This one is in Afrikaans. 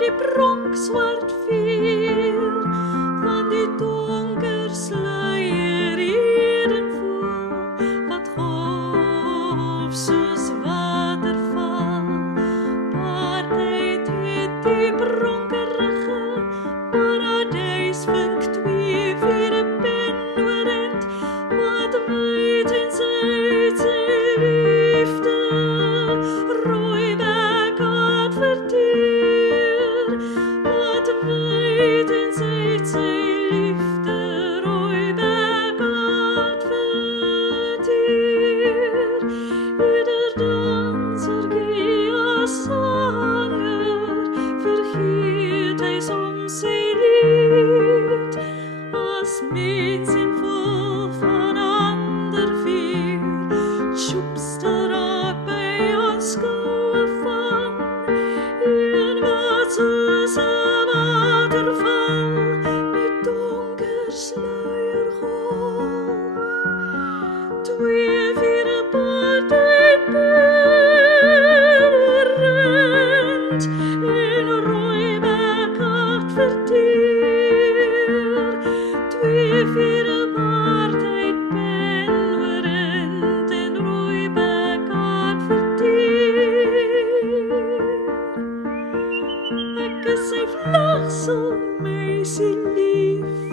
die pronkswart veer van die donker sluier heden voel, wat golf soos waterval. Paartyd het die pronkerige paradijsvink twee vere pen oorend, wat wyd en suid sy liefde Rooibek adverteer, wat wyd en suid sy liefde Rooibek adverteer. Ieder danser gee as sanger, vergeet hy soms sy lied, as mens en vol van ander vier, tjoepster raak by ons skoue van, een wat soos 'n waterval met donker sluier golf. Twee vere paartyd pennerend en Rooibek adverteer. Twee vere paartyd pennerend en Rooibek adverteer. Ek is sy vlagsel, meisie lief,